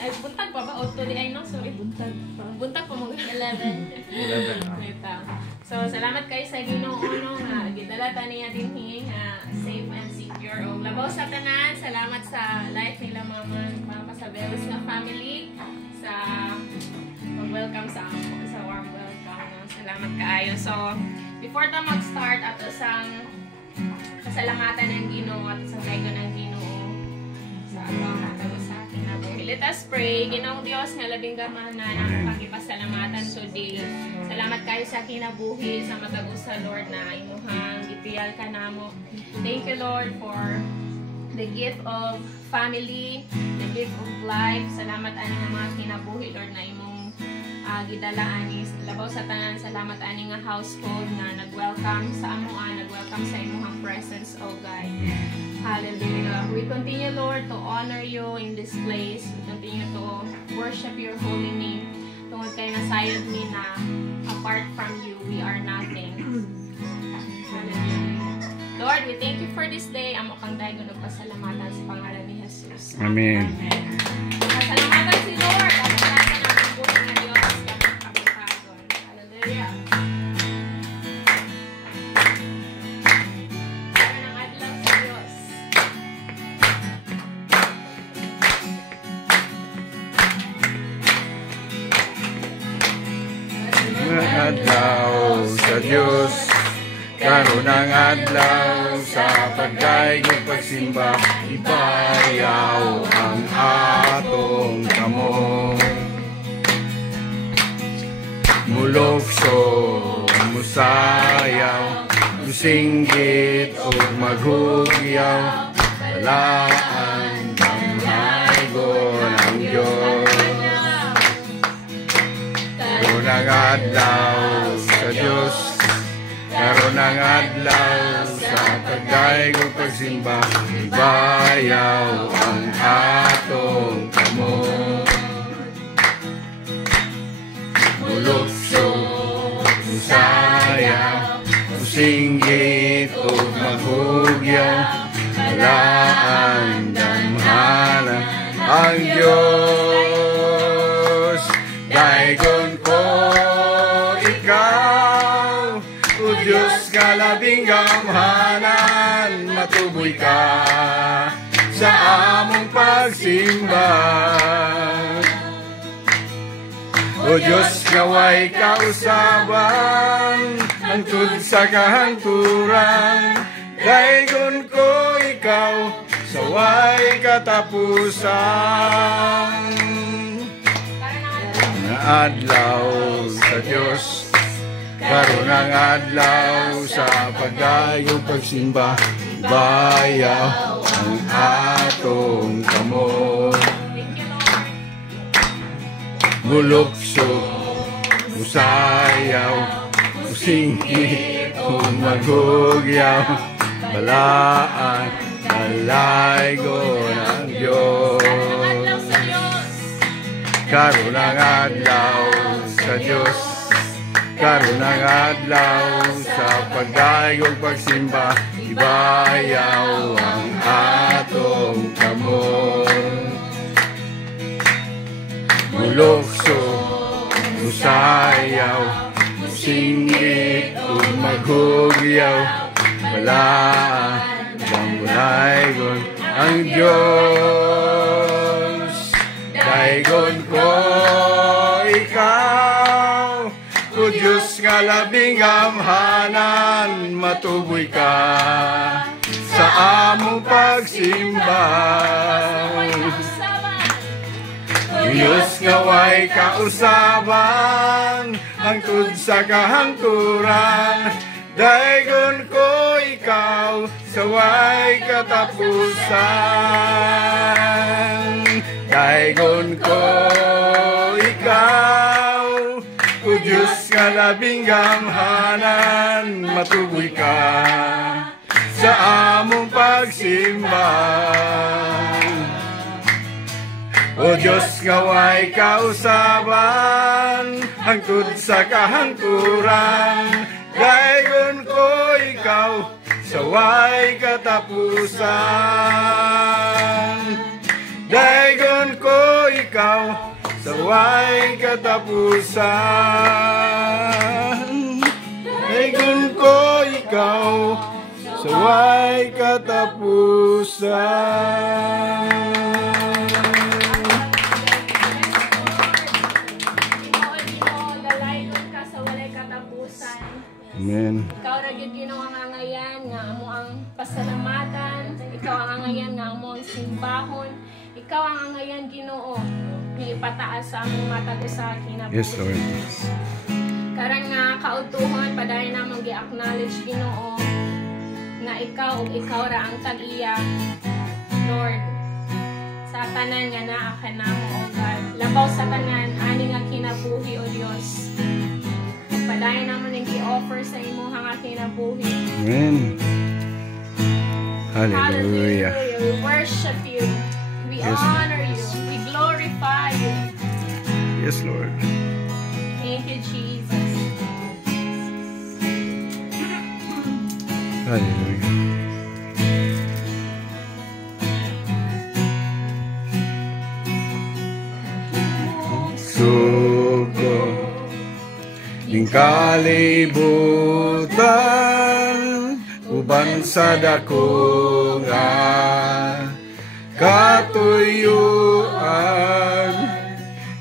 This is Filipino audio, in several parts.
Ay, buntag pa ba? O to di ay no? Sorry. Buntag pa. Buntag pa mo. 11. So, salamat kayo sa Ginoo no nga gidala ta niya din nga safe and secure. O labaw sa tanan, salamat sa life nila mama sa Belos nga family sa welcome sa warm welcome. No? Salamat kaayo. So, before ta mag-start ato sang pasalamatan ng Ginoo at sa daygon ng Ginoo sa ato sa kinabuhi. Let us pray. Ginoong Dios nga labing gamanan ang pagipasalamatan today. Salamat kayo sa kinabuhi sa matag sa Lord na imuhang gipiyal ka namo. Thank you Lord for the gift of family, the gift of life. Salamat ani nga mga kinabuhi Lord na imong gidala ani labaw sa tanan. Salamat ani nga household nga nag-welcome sa amoa, nag-welcome sa imong presence, oh God. Hallelujah. We continue Lord to honor you in this place. We continue to worship your holy name. Tungod kayo na sayod ni na apart from you, we are nothing. Hallelujah. Lord, we thank you for this day. Amo kang daygon og pasalamatan sa pangalan ni Jesus. Amen. Pasalamatan si Lord. Pasalamatan ang buhay ng Diyos. Kapag-kapag. Hallelujah. Para ng adlaw sa Diyos. Adlaw sa Diyos, karon ang adlaw sa pagdaigong pagsimba, ibayaw ang atong kamo. Mulokso, musayaw, musinggit o maghugyaw, talaan ang haygon ang Diyos. Karon ang adlaw sa Diyos, karon ang adlaw sa pagdaigong pagsimba, ibayaw ang atong kamo. Mulokso, musayaw, musinggit o maghugyaw, talaan damhanan ang Diyos. Daigon ko ikaw, o Diyos ka labing gamhanan, matuboy ka sa among pagsimba. O Diyos kaway kausaban, hangtod sa kahangturan, daigon ko ikaw, saway katapusan. Adlaw sa Diyos, karon ang adlaw sa pagdayong pagsimba, bayaw ang atong kamo. Mulokso, musayaw, musingkit o maghugyaw, balaan, dalaygon ang Diyos. Karon ang adlaw sa Diyos, karon ang adlaw sa pagdaigong pagsimba, ibayaw ang atong kamo. Mulokso, musayaw, musingit o maghugyaw, balaan, dalaygon ang Diyos. Daigon ko ikaw, o Diyos nga labing gamhanan, matuboy ka sa among pagsimba. Diyos nga way kausaban, hangtod sa kahangturan, daigon ko ikaw, sa way katapusan. Daigon ko ikaw, o Diyos nga labing gamhanan, matuboy ka sa among pagsimba. O Diyos nga way kausaban, hangtod sa kahangturan, daigon ko ikaw, sa way katapusan. Daigon ko ikaw, ikaw sa way katapusan. Daigon ko ikaw sa way katapusan. Amen. Ikaw ra gyud Ginoo ang angayan nga amo ang pasalamatan, ikaw ang angayan nga amo ang simbahon, ikaw ang angayan Ginoo nga ipataas sa among matag sa kinabuhi. Yes, Lord. Karang nga kautuhon padayon namang gi-acknowledge Ginoo nga ikaw ug ikaw ra ang tag-iya Lord sa tanan nga naa kanamo o God. Labaw sa tanan ani nga kinabuhi o Dios. Padayon naman ang i-offer sa imo ang kinabuhi. Amen. Hallelujah. We worship you. We honor you. We glorify you. Yes, Lord. Thank you, Jesus. Hallelujah. Sugo ning kalibutan uban sa dako nga katuyuan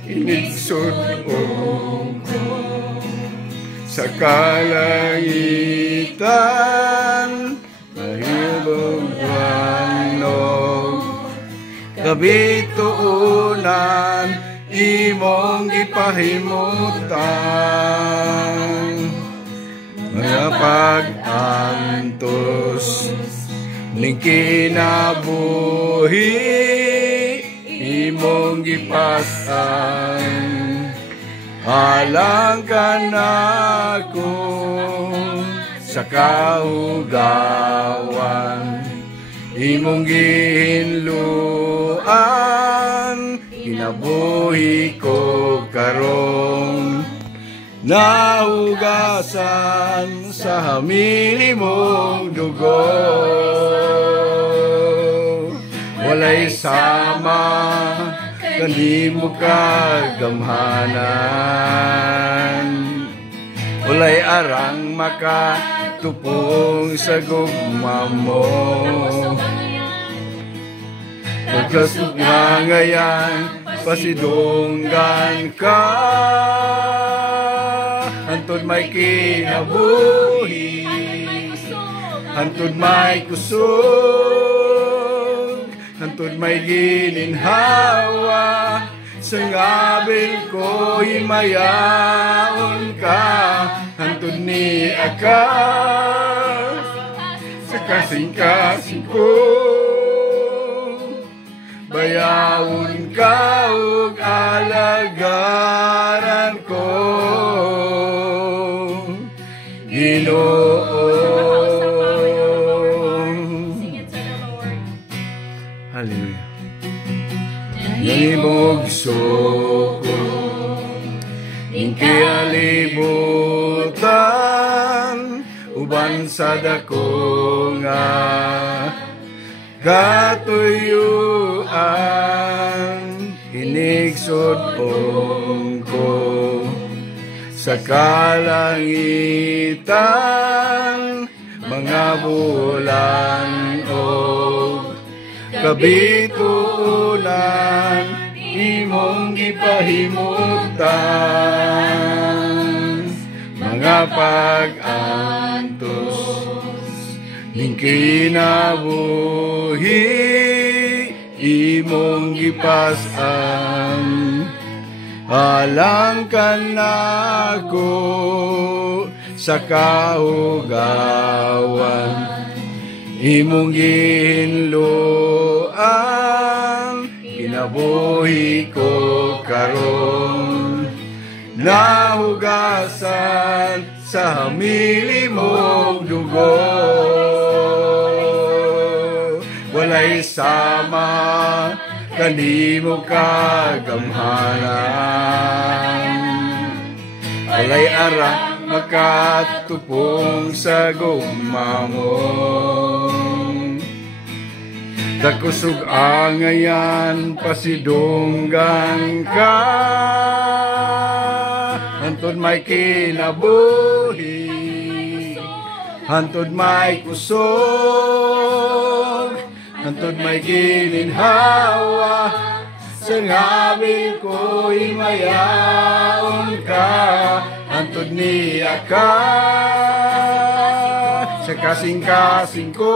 inigsod ko sa kalangitan mahibong wanog kabituunan imong gipahimutan mga pag-antos ning kinabuhi imong gipasan alang kanako sa kaugawan imong ginluan kinabuhi ko karong nahugasan sa hamili mong dugo walay sama kanimo kagamhanan walay arang makatupong sa gugma mo pagkasugangayan pasidunggan ka hantod may kinabuhi hantod may kusog hantod may gininhawa sa ngabil ko himayaon ka hantod ni aka sa kasing-kasing ko bayawon ka ug alagaran ko Ginoo. Hallelujah. Nalibog soko ing kalibutan uban sa dako nga katuyuan inigsod ko sa kalangitan mga bulan o kabituunan imong gipahimutan mga pag-antos ning kinabuhi imong gipas-an alang kanako sa kaugawan imong ginluan kinabuhi ko karon nahugasan sa hamili mong dugo walay sama kanimo kagamhanan walay ara makatupong sa gugma mo Dakusog angayan pasidunggan ka hantod may kinabuhi hantod may kusog hantod may gininhawa sa ngabil ko'y mayaon ka hantod niya ka sa kasing-kasing ko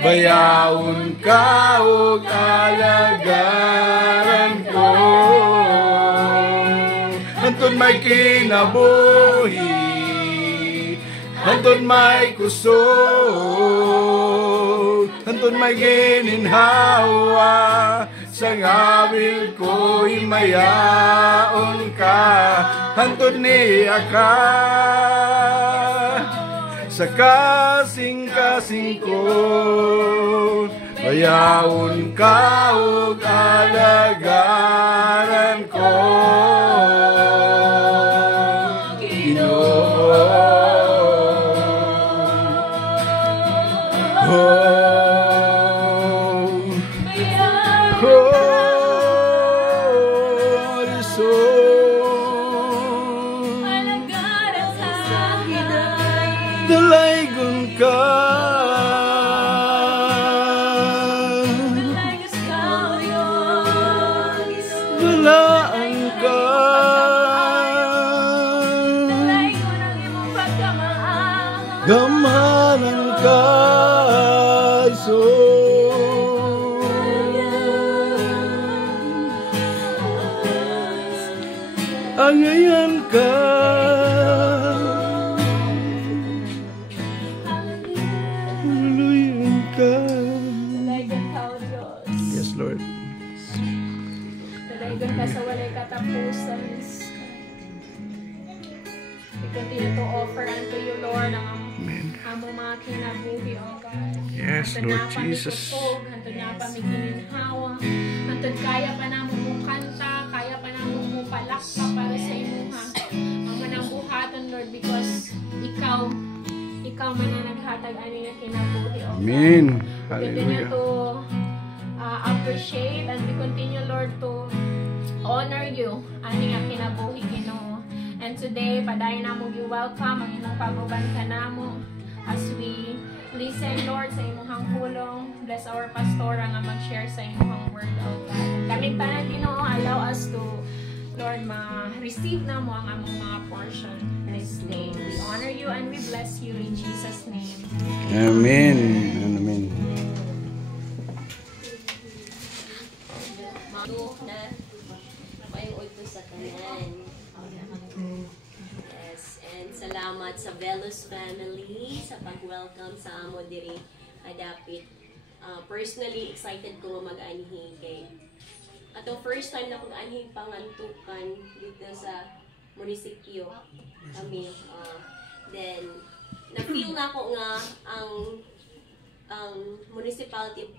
bayaon ka ug alagaran ko hantod may kinabuhi hantod may kusog hantod may gininhawa sa ngabil ko'y mayaon ka hantod niya ka sa kasing-kasing ko bayaon ka ug alagaran ko Ginoo dalaygon ka balaan ka gamhanan ka iso angayan ka yes Lord dalaygon ka sa walay katapusan. We continue to offer unto you, Lord, ang among mga kinabuhi, O God. yes Lord Jesus hantod na pa may gininhawa, hantod kaya pa namo mo kanta, kaya pa namo mo palakpa para sa imuha ang manang buhaton, Lord, because ikaw man ang naghatag ani nga kinabuhi, O God. amen Continue hallelujah to appreciate and we continue, Lord, to honor you ani nga kinabuhi, Ginoo. And today, padayon namo gi-welcome ang imong paguban kanamo as we listen, Lord, sa imong pulong. Bless our pastora nga mag-share sa imong word, O God. Kaming tanan, Ginoo, allow us to, Lord, ma-receive na mo ang among mga portion this day. We honor you and we bless you in Jesus' name. amen amen na mayong udto sa tanan. Yes, and salamat sa Velos family sa pag-welcome sa amo diri adapit. Personally excited ko mag-anhi kay atong first time na kong anhi pangantukan dito sa munisipyo kami. Then na-feel na ko nga ang municipality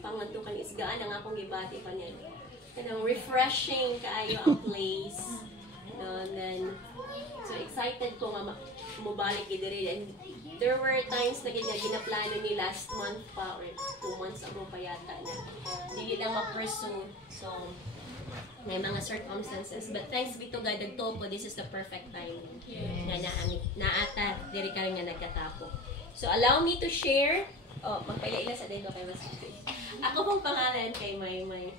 pangantukan is gaan ang akong gibati pa niya. Kanang refreshing kaayo ang place. No, and then so excited ko nga mubalik diri, and there were times na ginaplano ni last month pa or 2 months ago pa yata na hindi lang ma-pursue. So may mga circumstances, but thanks be to God, nagtopo, this is the perfect time na naata diri ka rin nga nagkatapo. So allow me to share. Magpaila-ila sa dito kay Masaki. Ako pong pangalan kay Maymay.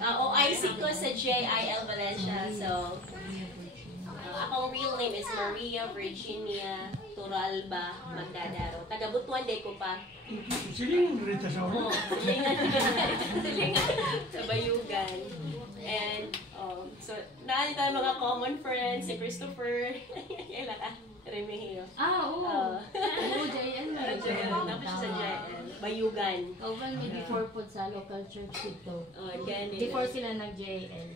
OIC ko sa JIL Valencia. So, akong real name is Maria Virginia Turalba Magdadaro. Taga Butuan day ko pa. Siling rita sa Oo, silingan sa Bayugan. And, so, naalala tayo mga common friends, si Christopher, kailan ka? Remigio. Oo. Oo, JL. Tapos siya sa JL. Bayugan. Open me before po sa local church dito. Ganun. Before sila nag-JL.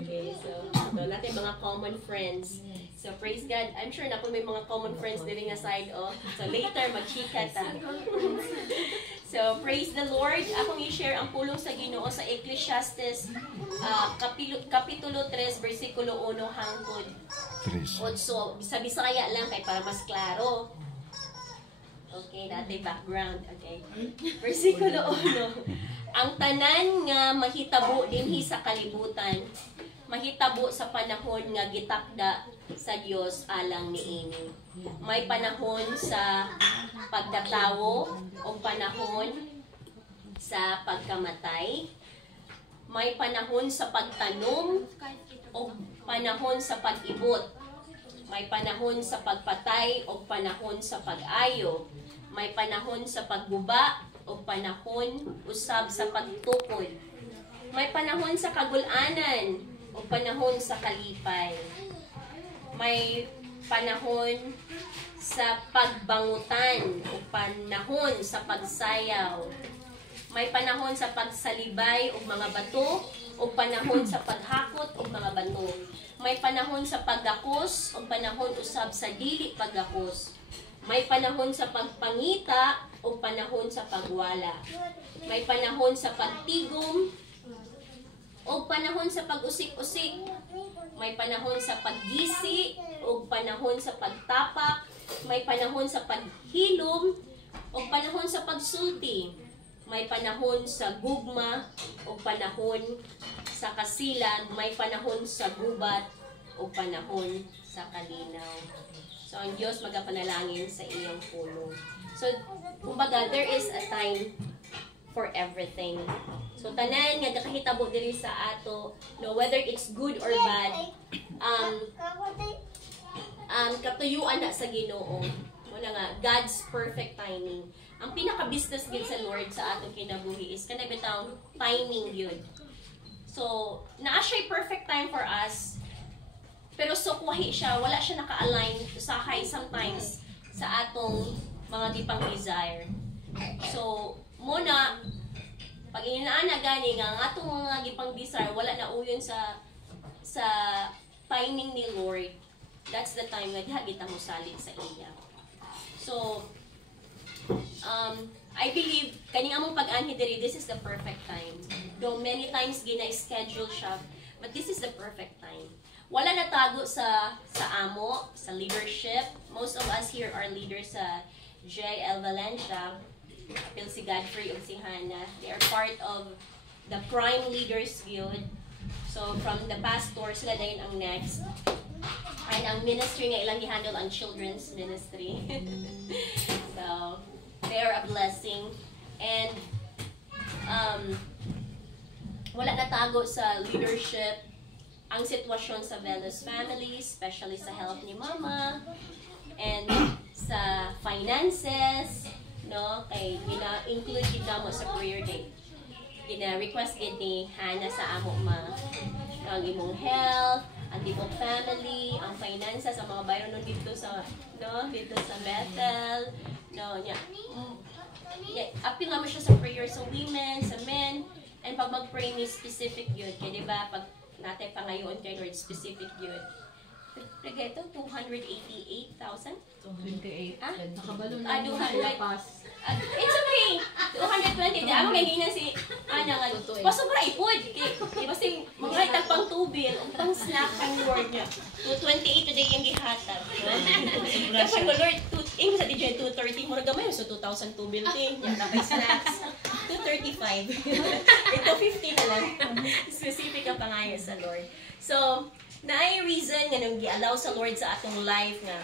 Okay. So natin mga common friends. So praise God. I'm sure na po may mga common friends din nga side off. So later mag-chika ta. So praise the Lord. Akong i-share ang pulong sa Ginoo sa Ecclesiastes kapitulo 3 versikulo 1 hangtod 8. Sa Bisaya lang kay para mas klaro. Okay, natay background. Okay. Versikulo 1. Ang tanan nga mahitabo dinhi sa kalibutan, mahitabo sa panahon nga gitakda sa Dios alang niini. May panahon sa pagkatawo o panahon sa pagkamatay. May panahon sa pagtanom o panahon sa pag-ibot. May panahon sa pagpatay o panahon sa pag-ayo. May panahon sa pagguba o panahon usab sa pagtukod. May panahon sa kagulanan o panahon sa kalipay. May panahon sa pagbangutan o panahon sa pagsayaw. May panahon sa pagsalibay o mga bato o panahon sa paghakot o mga bato. May panahon sa paggakos o panahon usab sa dili paggakos. May panahon sa pagpangita o panahon sa pagwala. May panahon sa pagtigom o panahon sa pag-usik-usik. May panahon sa paggisi o panahon sa pagtapak. May panahon sa paghilom o panahon sa pagsulti. May panahon sa gugma o panahon sa kasilag. May panahon sa gubat o panahon sa kalinaw. So, ang Diyos magapanalangin sa iyong pulong. So, kumbaga, there is a time for everything. So, tanan nga nakahitabo diri sa ato, no, whether it's good or bad, katuyuan na sa Ginoo. Muna nga, God's perfect timing. Ang pinaka-business gid sa Lord sa atong kinabuhi is kanang bitaw timing yun. So, naa siya perfect time for us. Pero sukwahi siya, wala siya naka-align usahay sometimes sa atong mga dipang desire. So, muna, pag inaan na gani nga, ang atong mga dipang desire, wala na uyon sa timing ni Lord. That's the time nga diha kita mo salit sa iya. So, I believe, kaning among pag-anhi diri, this is the perfect time. Though many times gina-schedule siya, but this is the perfect time. Wala natago sa amo, sa leadership. Most of us here are leaders sa JL Valencia. Apil si Godfrey o si Hannah. They are part of the Prime Leaders Guild. So, from the pastor, sila na yun ang next. And ang ministry nga ilang i-handle ang children's ministry. So, they are a blessing. And, wala natago sa leadership ang sitwasyon sa Velos family, especially sa health ni mama, and sa finances, no? Kay gina-include gid namo sa prayer day. Gina-request gid ni Hannah sa amo ma ang imong health, ang imong family, ang finances, ang mga bayro nun dito sa dito sa Bethel, no nya. Apil naman siya sa prayer sa women, sa men, and pag mag-pray ni specific yun, kaya diba, pag natin pangayon kay Lord specific yun. Ito, 288,000? 28. Ah? Nakabalo na yung 200. pass. It's okay. 220. Di ako ganyan si Ana nga. Pasubra ipod. Di ba sing mga itagpang tubil, pang snack pang Lord niya. 228 today yung gihatag. Kapag ko Lord, ing sa DJ 230, mura gamay so 2,000 tubil din. Yung tapay snacks. 235. Ito 50 na lang. Specific ka pa nga yun sa Lord. So, naay reason nga nang gi-allow sa Lord sa atong life nga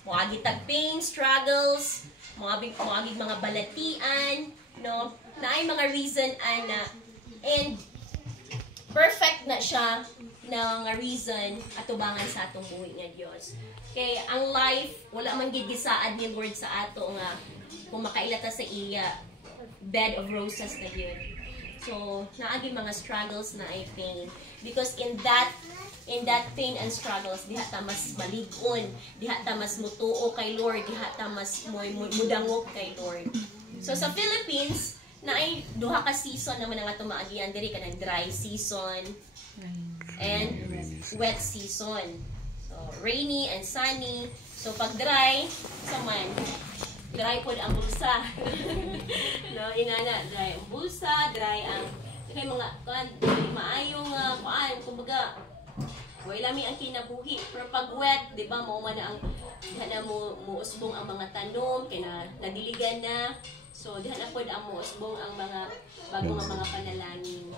moagi tag pain, struggles, moagi mga balatian, no? Naay mga reason ana and perfect na siya na nga reason atubangan sa atong buhi nga Dios. Kay ang life wala man gid gisaad ni Lord sa ato nga kung makailata sa iya bed of roses na yun. So, naagi mga struggles na I think because in that pain and struggles, diha ta mas malig-on, diha ta mas mutuo kay Lord, diha ta mas mudangog kay Lord. So sa Philippines, naay duha ka season naman nga tumaagian diri kanang dry season and wet season. So rainy and sunny. So pag dry, man dry pod ang bulsa. No, inana dry ang bulsa, dry ang kay mga kan maayong kumbaga Way lami ang kinabuhi. Pero pag wet, di ba, mo man ang muusbong ang mga tanom, kaya nadiligan na. So, diha na pod ang muusbong ang mga bago nga mga panalangin.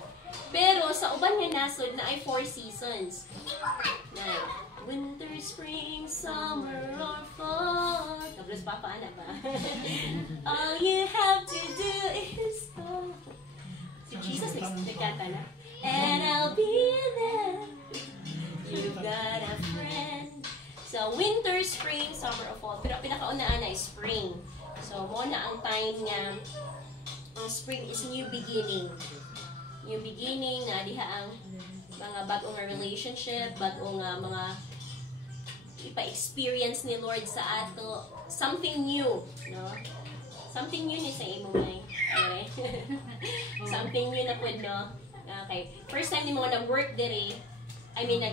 Pero sa uban nga nasod na ay 4 seasons. Na winter, spring, summer, or fall. Tapos papaana ba? All you have to do is stop. Si Jesus nagkanta na. And I'll be there. You got a friend. So, winter, spring, summer, or fall. Pero pinakaunaan na is spring. So, mo na ang time nga ang spring is new beginning. New beginning na diha ang mga bagong relationship, bagong mga ipa-experience ni Lord sa ato. Something new, no? Something new ni sa imo ngay. Okay? Something new na pud, no? Okay. First time ni mo nag-work diri, I mean,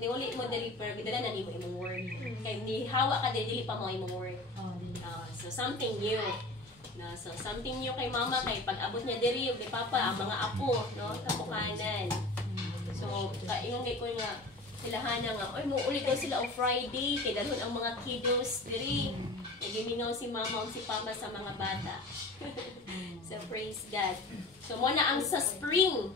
niuli mo diri, pero gidala na ni mo imong work. Kay ni hawa ka dili pa mo imong work. So, something new. No, so, something new kay mama, kay pag-abot niya diri, kay papa, ang mga apo, no? Kapukanan. So, ingon kay ko nga, silahana nga, oy, muulit daw sila on Friday, kay dalhon ang mga kiddos diri. Nagimingaw si mama o si papa sa mga bata. So, praise God. So, mo na ang sa spring.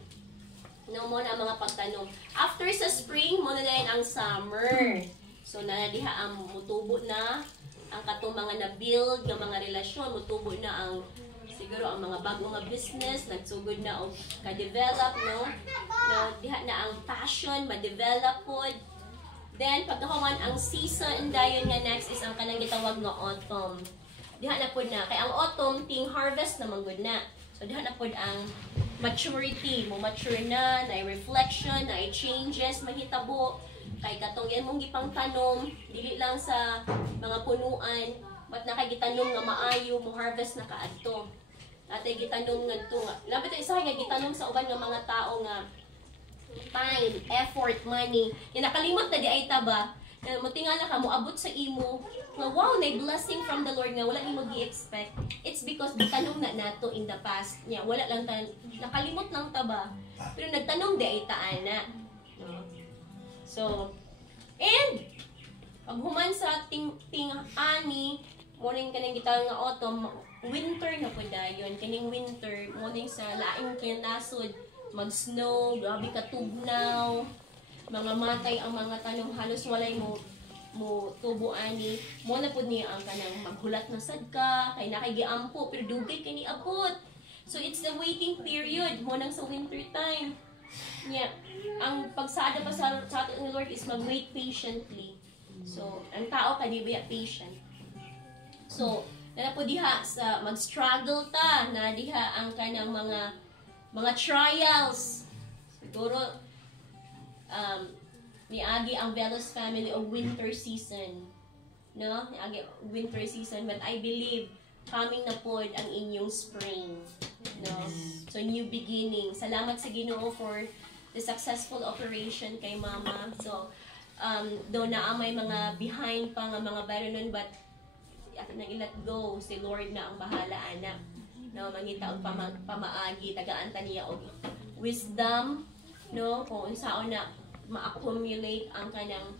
No, mo na ang mga pagtanong. After sa spring, mo na din ang summer. So, nanadiha ang mutubo na ang katong mga na-build ng mga relasyon, mutubo na ang siguro ang mga bagong nga business, nagsugod na og ka-develop, no? No, diha na ang passion, ma-develop pod. Then, pagkahuman ang season, dayon nga next is ang kanang gitawag nga autumn. Diha na pod na. Kay ang autumn, ting harvest na manggod na. So, diha na pod ang maturity. Mo mature na reflection, na changes, mahitabo. Kay katong yan mong gipang tanom, dili lang sa mga punuan, but nakagitanom nga maayo, mo harvest na kaadto. Atay gitanom ngadto nga. Labit isa nga gitanom sa uban nga mga tao nga time, effort, money. Yung nakalimot na di ay taba, matingala ka mo abot sa imo nga wow, na blessing from the Lord nga wala nimo gi-expect. It's because gitanom na nato in the past. Nya wala lang nakalimot lang taba, pero nagtanom di ay taana. No? So, and paghuman sa ting-ani, morning kanang gitawag nga autumn, winter na po dayon. Kaning winter, morning sa laing kinasod, mag-snow, grabe ka tugnaw, mga matay ang mga tanong, halos walay mo tubo ani. Mo na pud niya ang kanang maghulat na sad ka, kay nakigiampo, pero dugay kay ni abot. So, it's the waiting period, mo nang sa winter time. Yeah. Ang pagsada pa sa atin ni Lord is mag-wait patiently. So, ang tao kadibiya patient. So, na po diha sa mag-struggle ta na diha ang kanang mga trials. Siguro niagi ang Velos family of winter season. No? Niagi winter season, but I believe coming na pod ang inyong spring. No? So, new beginning. Salamat sa Ginoo for the successful operation kay Mama. So, though na may mga behind pa nga mga baronon, but ato nang i-let go. Si Lord na ang bahala, anak. No, mangita og pamaagi, tagaan ta niya og wisdom, no, kung saan na ma-accumulate ang kanang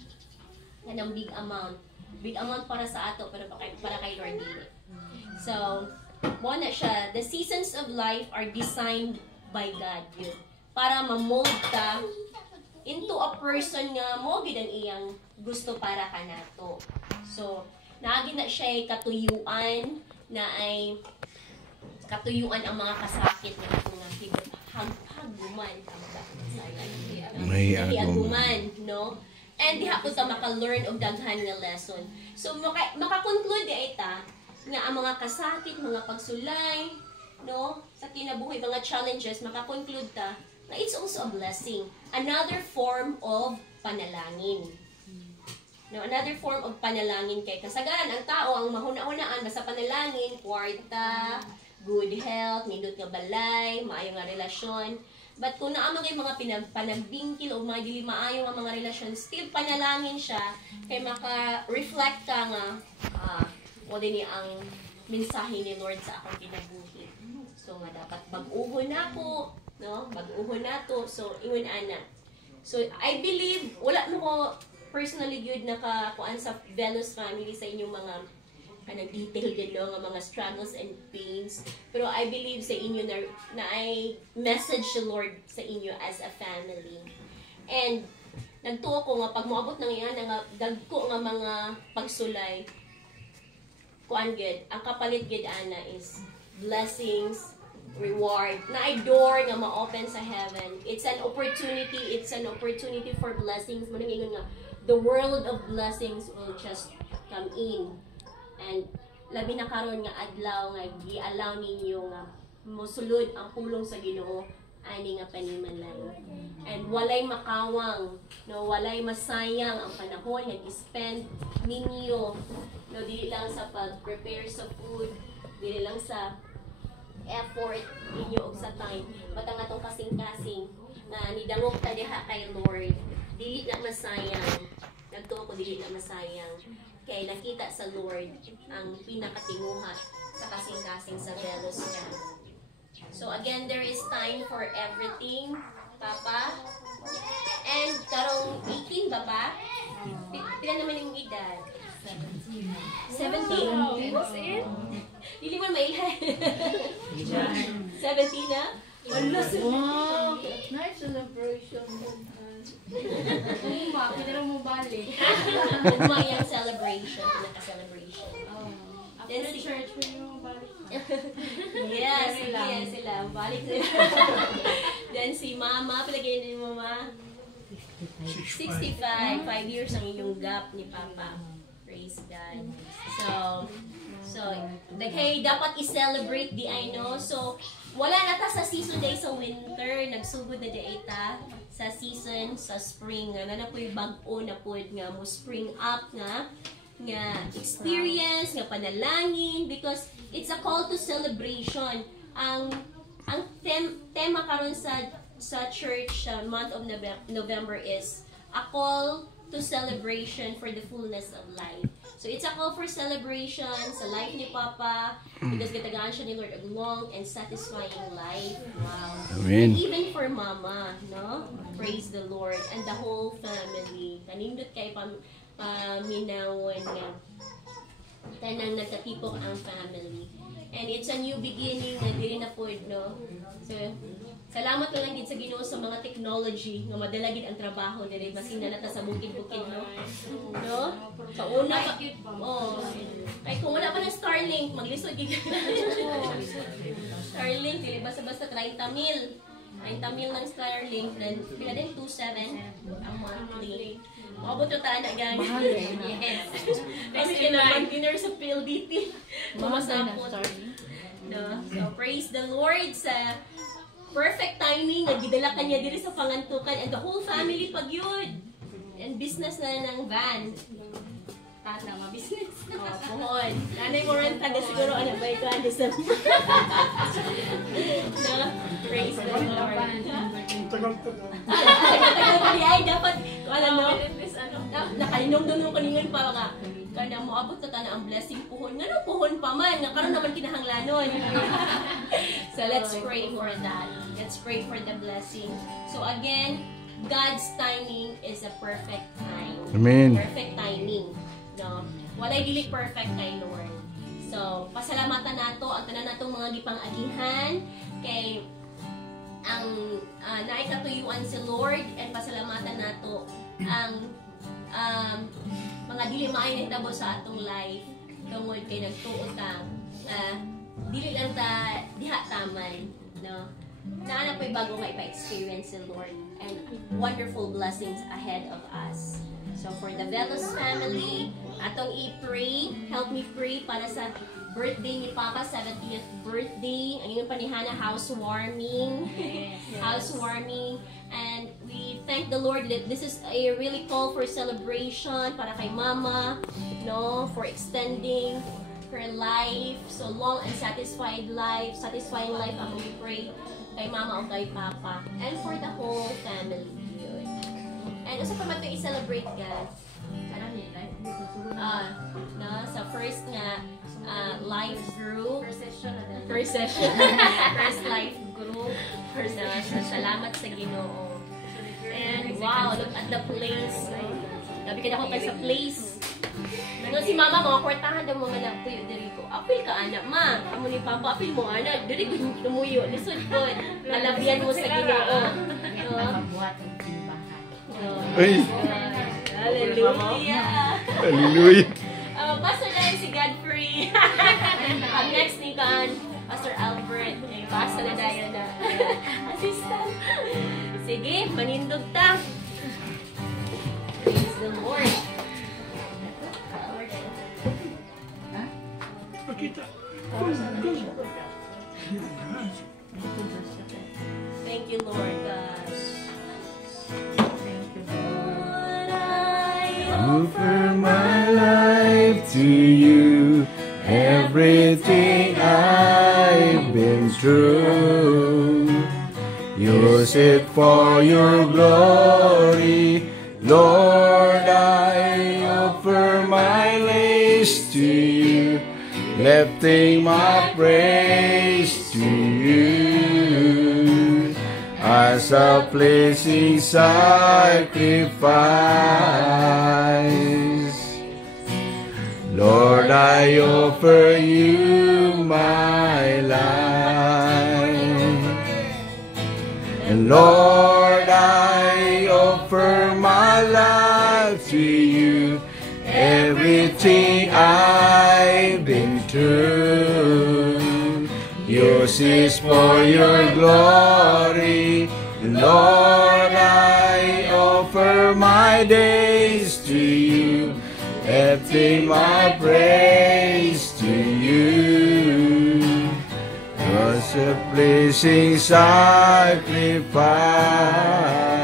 big amount. Big amount para sa ato, pero para kay Lord din. So, mo na siya, the seasons of life are designed by God, yun. Para ma-mold ka into a person nga mo gid ang iyang gusto para ka nato. So, naagi na siya katuyuan na ay katuyuan ang mga kasakit ng mga haguman. May aguman, no? And diha po ta maka-learn og daghan nga lesson. So, maka-conclude di ita nga ang mga kasakit, mga pagsulay, no? Sa kinabuhi, mga challenges, maka-conclude ta na it's also a blessing. Another form of panalangin. No, another form of panalangin kay kasagaran ang tao ang mahuna-hunaan basta panalangin, kwarta, good health, nindot nga balay, maayo nga relasyon. But kung naa mga panagbingkil o mga dili maayo nga mga relasyon, still panalangin siya kay maka-reflect ka nga o din ang mensahe ni Lord sa akong kinabuhi. So nga dapat bag-uhon na po, no? Bag-uhon na to. So ingon ana So, I believe, wala mo ko personally good nakakuan sa Velos family sa inyong mga kanang detail din no, nga mga struggles and pains. Pero I believe sa inyo na I message the Lord sa inyo as a family. And nagtuo ko nga pag moabot nang iyan nga dagko nga mga pagsulay kuan gid ang kapalit gid ana is blessings, reward na I door nga ma-open sa heaven. It's an opportunity for blessings. Mo nang nga the world of blessings will just come in. And labi na karon nga adlaw nga gi-allow ninyo nga mosulod ang pulong sa Ginoo ani nga panimalay. And walay makawang, no, walay masayang ang panahon nga gi-spend ninyo, no, dili lang sa pag-prepare sa food, dili lang sa effort ninyo og sa time, batang atong kasing-kasing na nidangog ta diha kay Lord. Dili na masayang. Nagtuo ko dili na masayang. Kay nakita sa Lord ang pinakatinguha sa kasing-kasing sa Velos family. So again, there is time for everything, Papa. And karong 18 ba pa? Pila naman yung edad? 17? Wow, was it? Dili mo mailhan. 17 na? Wow! Nice celebration. Uma, pwede rin mo balik. Ugma yung celebration, pinaka-celebration. After Then si church, pwede mo balik. Yes, sila. Balik sila. Then si Mama, palagay din mo, Ma? 65. 5 years ang inyong gap ni Papa. Praise God. So, hey, dapat i-celebrate di I know. So, wala na ta sa season day sa winter. Nagsugod na di ta sa season sa spring. Nga na po'y bag-o na po nga mo spring up nga experience, nga panalangin, because it's a call to celebration. Ang tema karon sa church sa month of November is a call to celebration for the fullness of life. So it's a call for celebration sa life ni Papa, because gitagaan siya ni Lord a long and satisfying life. Wow. Amen. And even for Mama, no? Praise the Lord and the whole family. Kanindot kay paminawon nga tanang nagkatipok ang family. And it's a new beginning na dili na po, no? So, salamat na lang din sa Ginoo sa mga technology nga madala gid ang trabaho dili basin na nata sa bukid-bukid, no? No? Sa una pa kay kung wala pa na Starlink, maglisod gid. Starlink dili basta-basta 30,000. 30,000 ng Starlink, then pila din 27 ang monthly. Maabot yung taan na gani. Yes. Kasi kailangan dinner sa PLDT. Pumasapot. No? So, praise the Lord sa perfect timing. Nagidala ka niya diri sa pangantukan and the whole family pag yun. And business na ng van. Tata, business. Puhon. Nanay mo rin taga siguro ano ba ito ang December. No? Praise the Lord. Tagal-tagal. Tagal pa niya ay dapat kung alam mo. Nakainom-dunom ko ningan pa nga. Kana mo abot na ang blessing puhon. Nga puhon pa man. Nga karon naman kinahanglanon. So let's pray for that. Let's pray for the blessing. So again, God's timing is a perfect time. Amen. Perfect timing. No? Walay dili perfect kay Lord. So, pasalamatan nato ang tanan natong mga gipang-agihan kay ang naikatuyuan si Lord, and pasalamatan nato ang mga dili maay nahitabo sa atong life tungod kay nagtuo ta dili lang ta diha taman, no? Naana po'y bago nga ipa-experience si Lord and wonderful blessings ahead of us. So for the Velos family, atong i-pray, help me pray para sa birthday ni Papa, 70th birthday. Ang inyong panihana, housewarming. Housewarming. And we thank the Lord that this is a really call for celebration para kay Mama, no, for extending her life, so long and satisfying life, ang we pray kay Mama o kay Papa, and for the whole family. And also pa ito i-celebrate guys. Sa first nga life group. First session. First life group. Salamat sa Ginoo. And wow, look at the place. Gabi ka na ako sa place. No, si mama, mga kwartahan daw mga nagpuyo diri ko. Apil ka, anak, ma. Amo ni papa, apil mo, anak. Diri ko tumuyo. Lisod ko. Malabian mo sa Ginoo. Nakabuhat ng simbahan. Ay, Hallelujah. hallelujah. Pastor na si Godfrey. Ang next ni Kan, Pastor Albert. Pastor na dayo na. Assistant. Sige, manindog ta. Praise the Lord. Pakita. Thank you, Lord God. Offer my life to you, everything I've been through. Use it for your glory, Lord. I offer my lace to you, lifting my praise to you as a pleasing sacrifice. Lord, I offer you my life, and Lord, I offer my life to you, everything I've been through. Yours is for your glory, Lord. I offer my days to you, lifting my praise to you as a pleasing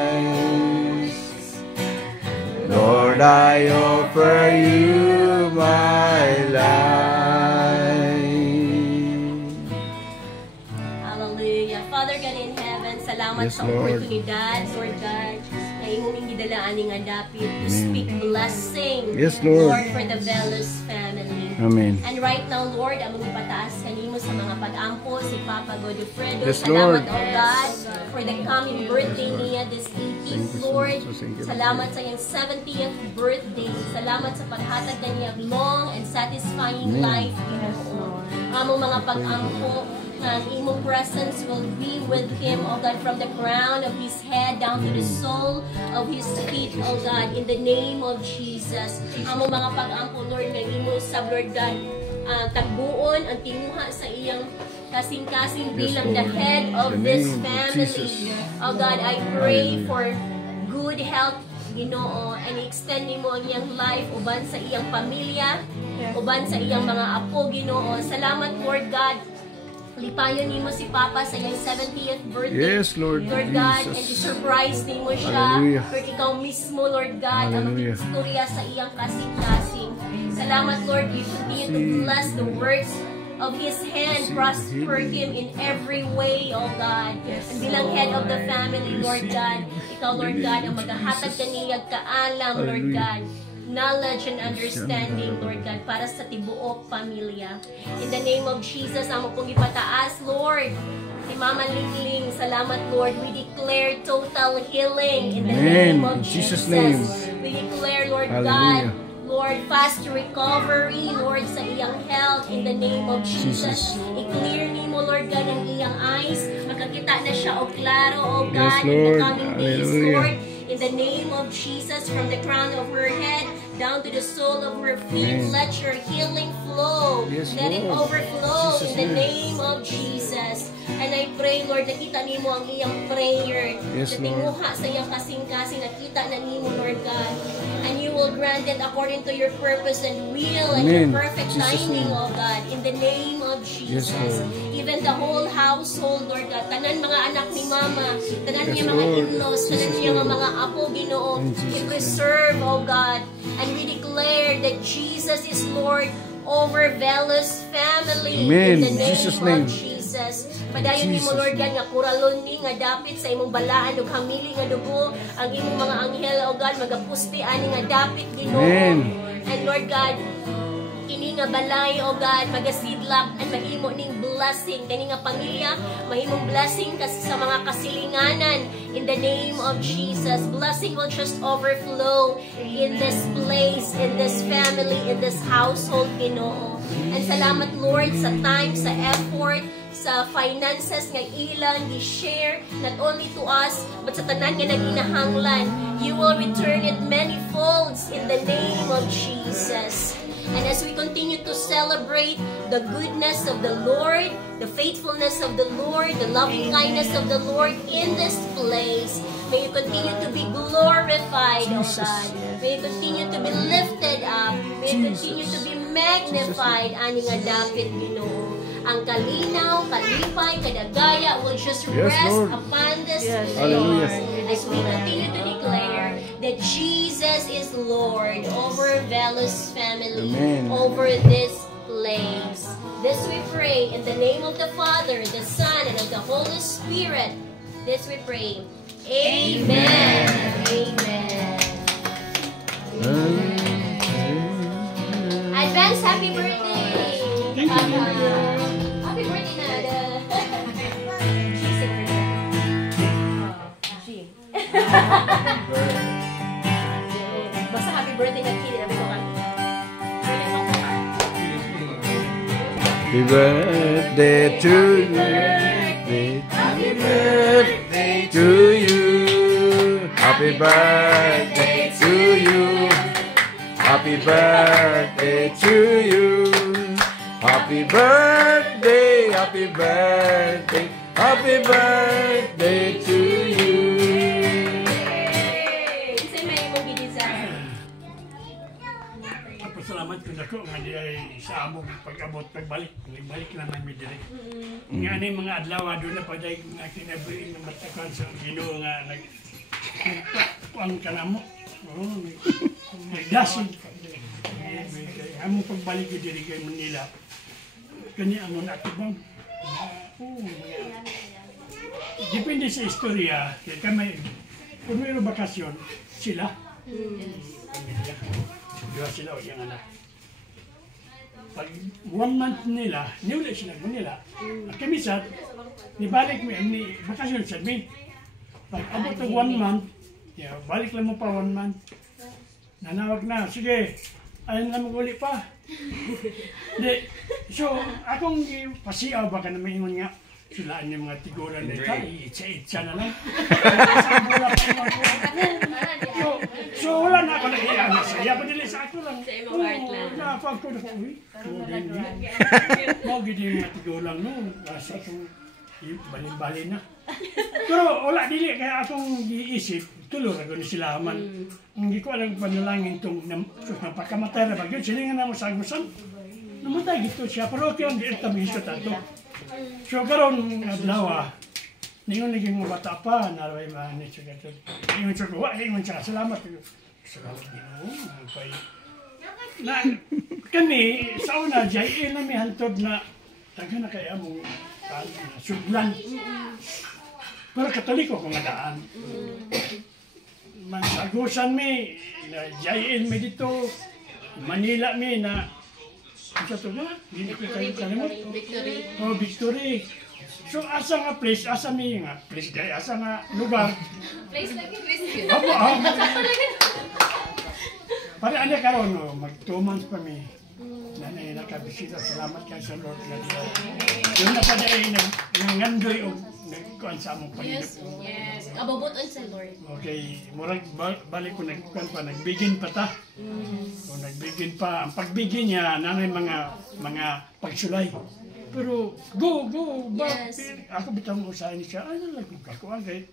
sacrifice. Lord, I offer you my life. Hallelujah. Father God in heaven, salamat Yes, sa Lord. oportunidad, Lord God, na imong gidalaan ning adapit to speak blessing, Yes, Lord. for the Velos family. Amen. And right now, Lord, among ipataas kanimo sa mga pag-ampo si Papa Godofredo. Yes, Salamat, Lord. O God, for the coming birthday niya this 18th, you so Lord. much. Thank you, Lord. Salamat sa iyang 70th birthday. Salamat sa paghatag kaniya long and satisfying life, Ginoo. Among mga pag-ampo, and imong presence will be with him, oh God, from the crown of his head down to the sole of his feet, oh God, in the name of Jesus. Among mga pag-ampo, Lord, nga imo sab, Lord God, tagbuon ang tinguha sa iyang kasing-kasing bilang the Lord. head of In the this name of family. Jesus. Oh God, I pray Hallelujah. for good health, Ginoo, and extend nimo ang iyang life uban sa iyang pamilya, uban sa iyang mga apo, Ginoo. Salamat, Lord God. Lipayon nimo si Papa sa iyang 70th birthday. Yes, Lord Lord God, and Jesus. i-surprise nimo siya. Hallelujah. Lord, ikaw mismo, Lord God, ang Hallelujah. mag-istorya sa iyang kasing-kasing. Salamat, Lord, you continue to bless the works of His hand, prosper Him in every way, oh God. And bilang head of the family, Lord God, ikaw, Lord God, ang maghahatag kaniyag kaalam, Lord God, knowledge and understanding, Lord God, para sa tibuok pamilya. In the name of Jesus, amo pong ipataas, Lord. Si Mama Lingling, salamat, Lord. We declare total healing in the name of In Jesus' Jesus. name. We declare, Lord Hallelujah. God, Lord, fast recovery, Lord, sa iyang health in the name of Jesus. I-clear ni mo, Lord God, ang iyang eyes. Makakita na siya o klaro, oh God, Yes, in the Lord. coming days, Hallelujah. Lord. In the name of Jesus, from the crown of her head down to the sole of her feet, Amen. let your healing flow. Yes, Let it Lord. overflow Jesus' in the name. name of Jesus. And I pray, Lord, nakita ni mo ang iyang prayer. Yes, na Lord. tinguha sa iyang kasing-kasing, nakita na ni mo, Lord God. And you will grant it according to your purpose and will and your Amen. perfect Jesus' timing, name. oh God. In the name of Jesus. Yes, Lord. Even the whole household, Lord God. Tanan mga anak ni Mama. Tanan Yes, niya mga Lord. in-laws. Tanan Jesus' niya name. mga apo, Ginoo. In Jesus' I-preserve, oh God. And we declare that Jesus is Lord over Velos family. In Amen. the name Jesus' of name. Jesus. Padayon ni mo, Jesus' Lord God, name. nga kuralon ni nga dapit sa imong balaan ug hamili nga dugo ang imong mga anghel, oh God, magapusti ani nga dapit, Ginoo. Amen. And Lord God, kini nga balay, oh God, magasidlak at mahimo ning blessing kani nga pamilya, mahimong blessing kasi sa mga kasilinganan in the name of Jesus. Blessing will just overflow in this place, in this family, in this household, Ginoo. And salamat, Lord, sa time, sa effort, sa finances nga ilang i-share, not only to us, but sa tanan nga naginahanglan. You will return it many folds in the name of Jesus. And as we continue to celebrate the goodness of the Lord, the faithfulness of the Lord, the loving kindness of the Lord in this place, may you continue to be glorified, O God. May you continue to be lifted up. May you continue to be magnified, ani nga dapit, Ginoo. Ang kalinaw, kalipay, kadagaya will just rest Lord. upon this place. Hallelujah. As we continue to declare that Jesus is Lord over Velos family, Amen. over this place. This we pray in the name of the Father, the Son, and of the Holy Spirit. This we pray. Amen. Amen. Advance happy birthday! Happy birthday na Basta happy birthday na kid. Happy birthday to you. Happy birthday to you. Happy birthday to you. Happy birthday to you. Happy birthday, happy birthday, happy birthday to you. Say may mo gidesign. Pasalamat ko dako nga di ay sa among pag-abot pagbalik naman mi dire. Nga ni mga adlaw do na paday nga kinabuhi ng matakan sa Ginoo nga kuan kanamo. Nagdasin. Among pagbalik diri kay Manila. Kani amon ato bang. Depende sa istorya, kaya kami kung mayroong bakasyon, sila. Pamilya. Dua sila o yung anak. Pag 1 month nila, niwala sila Manila. At kami sa, nibalik mo, ni bakasyon sa mi. Pag abot ng 1 month, balik lang mo pa 1 month. Nanawag na, sige, ayun na mag-uli pa. Di, so, akong pasiaw baka na maingon nga, sulaan yung mga tiguran na ito, itsa-itsa na lang. So, wala na ako na masaya pa nila sa ako lang. Sa imong heart lang. Napag ko na ko, uy, mau gini yung mga tiguran no, nasa akong balin-balin na. Pero wala dili, kaya akong giisip, tulo na gano'n sila man. Hindi ko alam panalangin itong napakamatay na bagyo. Sila nga na mo sa agusan. Namatay gito siya, pero okay ang diit kami sa tato. So karon adlaw, ningon naging mga bata pa, naraway mahanit siya gato. Ingon siya ko, ingon siya, salamat. Salamat Ginoo, nagpay. Na, kami, sa una, dyan, na may hantod na, taga na kaya mong sudlan. Pero katoliko kung adaan. Mansagusan mi, dyan mi dito, Manila mi na, isa to ba? Hindi ko kayo kalimot. Victory. Oh, Victory. So, asa nga place, asa mi nga place kay, asa nga lugar. Place lagi, place. Apo, Pare anya karon no, mag 2 months pa mi. Nanay nakabisita, salamat kay sa Lord nga diya. Yung napaday nangandoy og nagkuan sa among Yes, Panginoon. yes. Ababoton sa Lord. Okay, murag balik ko nagkuan pa, nagbigin pa ta. So nagbigin pa, ang pagbigin niya nanay mga pagsulay. Pero go, ba? Yes. Ako bitang usahin siya, ay nalagog ako agay.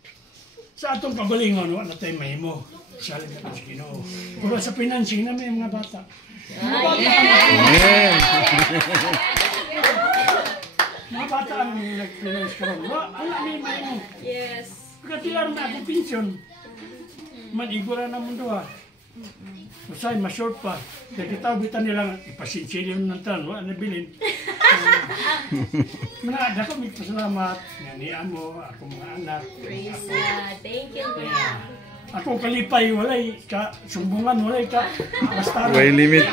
Sa atong kabalingon, wala na tayo mahimo. Salit na sa Ginoo. Pero sa financing na may mga bata. Amen. Mga bata ang nag-finance karon. Wala may mahimo. Yes. Pagkatilar na akong pensyon, manigura na mundo ha. Usay, ma-short pa. Kaya kita bitan nilang ipasinsilyon ng tan, wala nabilin. Mga ako may pasalamat, nganian mo, ako mga anak. Praise God. Thank you, Lord. Ako kalipay, walay ka, sumbungan, walay ka, basta. Way limit.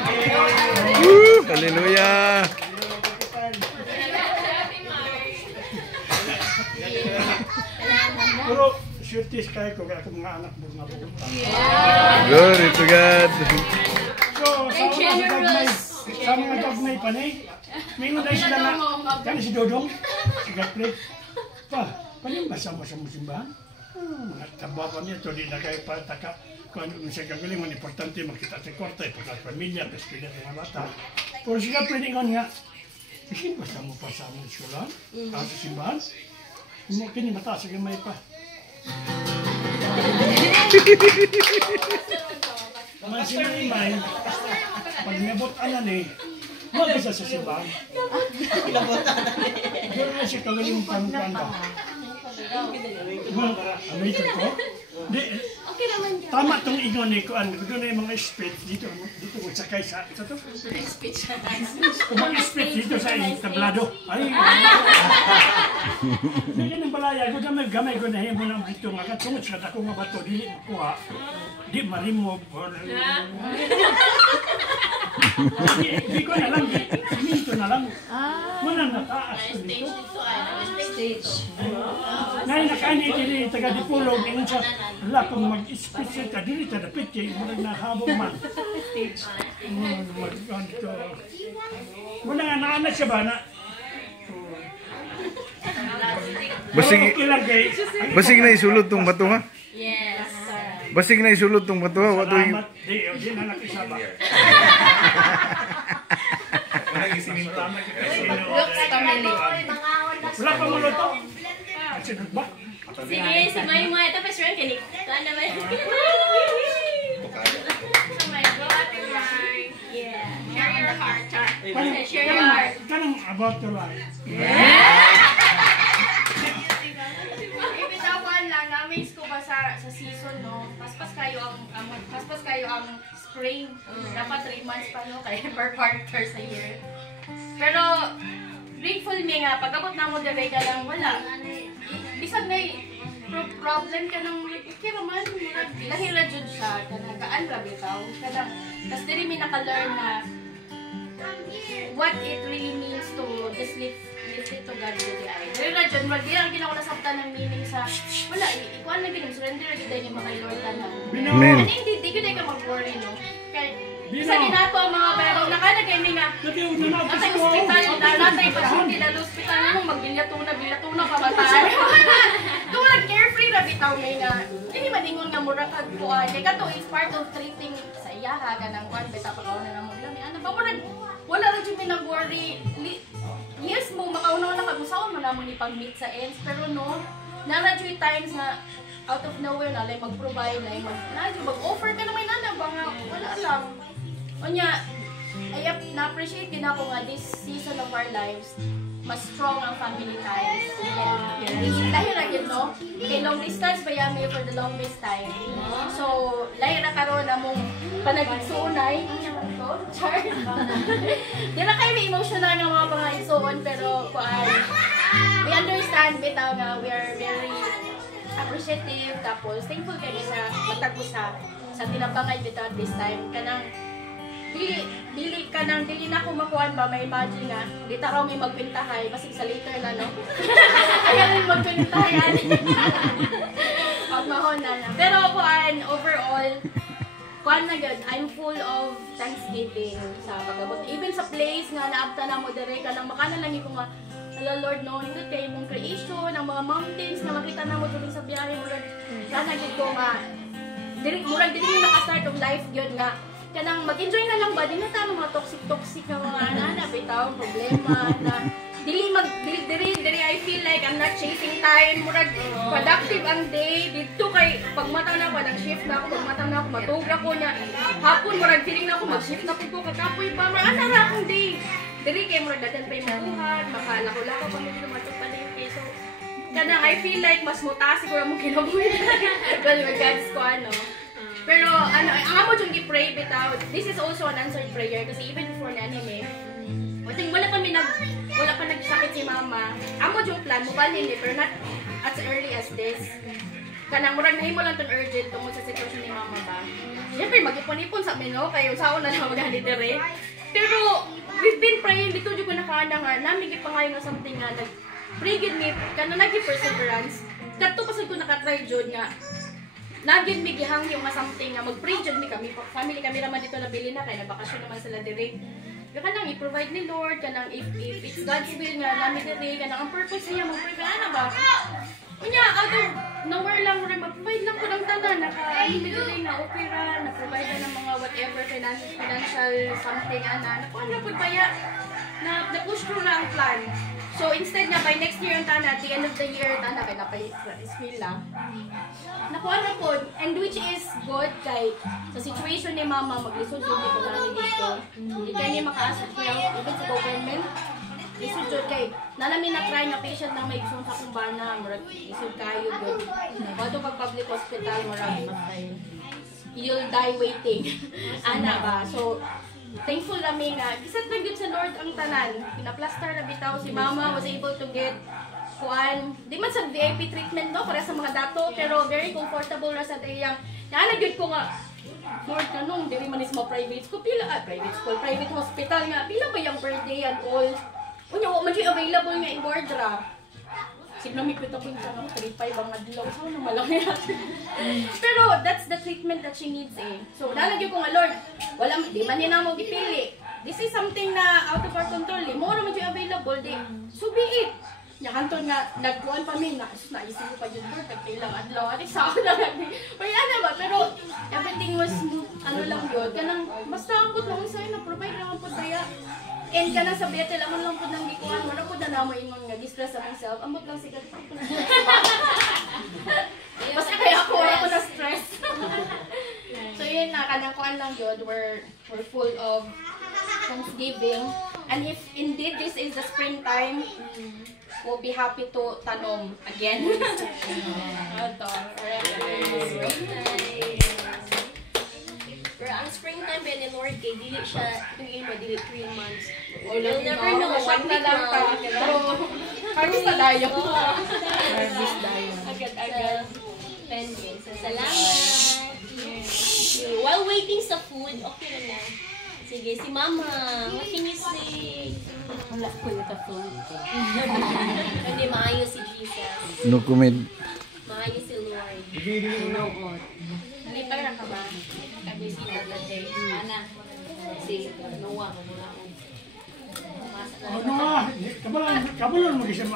Woo! Hallelujah. Pero sweeties kayo ko, kaya ako mga anak mo nga buong. Glory to God. So, sa mga gagmay pa na mingon na sila na, kaya si Dodong, si Gatfred, panimbasa mo sa musimbahan? Mga taba pa niya, ito di na kayo pataka. Kung ano siya gagaling, man importante makita sa kwarta, ipagkat pamilya, tapos pila ng mga bata. Pero si Gatfred ingon nga, isinbasa mo pa sa among sulan, sa simbahan? Kini mataas sa gamay pa. Naman si Maymay, pag nabot anan mag-isa sa simbahan. Doon na siya kagaling pangkanda. Amazing ko? Tama itong ingon ni Kuan. Doon na yung mga speech dito mo sakay sa ito. Kung mga speech dito sa tablado. Ay! Hindi ng balaya. Kung gamay ko na hiya mo ng dito. Makatungod sa ako nga bato. Dili makuha. Di marimove. Di ko na lang. Minto na lang. Wala na taas dito. Stage. Ngayon nakaani dili taga Dipolog. Ngayon sa wala kung mag-speech sa dili ta dapit kay murag nahabong man. Muna nga naana siya ba na? Basig na isulod tong bato ha? Yes. Basig na isulod tong bato ha? Salamat. Di na nakisaba. Salamat kasi Looks family. wala pa mo to. Sinod ba? Sige, si Maymay. Tapos rin kinik. Kaan naman. Oh my God, right. Yeah. Share your heart, Char. Share your heart. Kanang about the life. Ibitawan lang, na-amaze ko ba sa season, no? Paspas kayo ang spring. Dapat 3 months pa, no? Kaya per quarter sa year. Pero, grateful me nga, pag-abot na mo dere ka lang, wala. Bisag na problem ka ng ikiraman, dahil na jud siya, kanagaan ra bitaw. Tapos diri mi naka-learn na what it really means to just live it to God with the eye. Diri na jud, wag di lang ginako nasabtan ng meaning sa, wala, ikuan na ginag, surrender na gid niya makay Lord tanan. Amen. Ani di gid ka mag-worry, no? Kaya sa ginato ang mga pero nakalagay mi nga Atay hospital, natay pasyente na hospital mo magbilatuna pamataan. Kung nag-carefree ra bitaw may nga. Hindi maningon nga mura kag kuan. Kay kato is part of treating sa iya ha kanang kuan bitaw pagkaon na mo lang. Ano ba wala ra jud pinag-worry. Yes mo makauna na kag usaon man namon ni pag-meet sa ends pero no nara jud times nga out of nowhere na like mag-provide like mag-offer ka na may nana ba nga wala lang. Onya, na-appreciate din ako nga this season of our lives, mas strong ang family ties. Dahil na yun, no? Kay long distance, bayami for the longest time. So, lahi na karoon na mong panagigsuunay. Char. Di na kayo may emotional ng mga pangaysoon, pero we understand bitaw nga we are very appreciative, tapos thankful kayo sa matagpo sa tinapangay bitaw at this time. Kanang dili na ako makuhan ba, may imagine nga, di ta raw may magpintahay, basig sa later na, no? Kaya rin magpintahay, pagmahon na lang. Pero overall, kuhan na yun, I'm full of thanksgiving sa pagabot. Even sa place nga, naabta na mo dire ka lang, makana lang ko nga, hello Lord, no, hindi kayo mong creation, ang mga mountains na makita na mo tuloy sa biyahe mo, Lord. Sana gito nga, murag dili naka-start of life yun nga, kanang mag-enjoy na lang ba, di na tayo mga toxic na mga nana, bitaw, problema, na dili I feel like I'm not chasing time, murag productive ang day, dito kay, pagmata na ako, nag-shift na ako, pagmata na ako, matugra ko niya, hapon, murag feeling na ako, mag-shift na ko, kakapoy pa, marana na akong day, dili kay murag datan pa yung mabuhat, makalako-lako pa may lumatok pa din, so, kanang I feel like mas mutasi ko na mong kinabuhi, well, my God's ko, pero ang amo yung gi-pray bitaw. This is also an answered prayer kasi even before na anime. Wala pa nagsakit si mama. Amo yung plan mo balhin pero not as early as this. Kanang murag nahimo lang tong urgent tungod sa sitwasyon ni mama ba. Siyempre mag-ipon-ipon sa amin, no? Kayo saon na lang magani dire. Pero we've been praying dito jud ko nakaana nga nami gipangayo nga something nga pray gid me kanang nagi perseverance. Kadto pasad ko nakatry jud nga Nagyan mi gihang yung nga something nga mag-pray jud mi kami. Family kami raman dito nabili na kay nagbakasyon naman sila dire. Kanang i-provide ni Lord, kanang if it's God's will nga namin dire, kanang ang purpose niya mag-pray ka ba? Unya, out of nowhere lang rin mag-provide lang ko ng tanan, naka-ano mi dire nga opera, na-provide na ng mga whatever financial something ana. Nakuha na pud baya na push through na ang plan. So instead nga by next year ang tana, at the end of the year tana kay napay eskwela. Nakuha na po, and which is good kay sa situation ni mama maglisod jud dito namin dito. Hindi kay niya maka-assist help even sa government. Lisod jud kay nalami na try nga patient na may isong sa kumbana, murag isod kayo gud. Bato pag public hospital murag matay. You'll die waiting. Ana ba? So thankful kami nga kisat na gyud sa Lord ang tanan. Pinaplaster na bitaw si mama was able to get di man sa VIP treatment no para sa mga dato pero very comfortable ra sa iyang na gyud ko nga Lord kanong dili man is mo private school pila private hospital nga pila ba yung per day and all unya wa man available nga in Bordra signa mi pito kun sa 35 ang adlaw so na malaki pero that's the treatment that she needs so nalagyo ko nga Lord wala di man niya mo gipili this is something na out of our control mo ra man available di so be it nya kanton nga nagkuan pa mi naisip ko pa jud Lord nagpilang adlaw ani sa ako na wala na ba pero everything was ano lang yun kanang basta ako lang sa na provide lang pud daya and kanang sa bete lamon lang pud nang gikuan wala pud na mo ingon nga distress sa myself amot lang sigad basta kaya ako wala ko na stress so yun na kanang kuan lang yun we're full of thanksgiving and if indeed this is the springtime we'll be happy to tanom again. Pero ang springtime ba ni Lord kay dili siya tuig mo dili 3 months. You'll never know what na lang pa. Harvest na dayo. Harvest dayo. Agad-agad. Pending. So salamat. While waiting sa food, okay na lang. Sige, si Mama, what can you say? Wala ko yung food. Hindi, maayos si Jesus. No comment. Maayos si Lord. Noon. Hindi pa rin ka ba? Kami si Nagatay. Ana. Si Noah. Kabalon mo kasi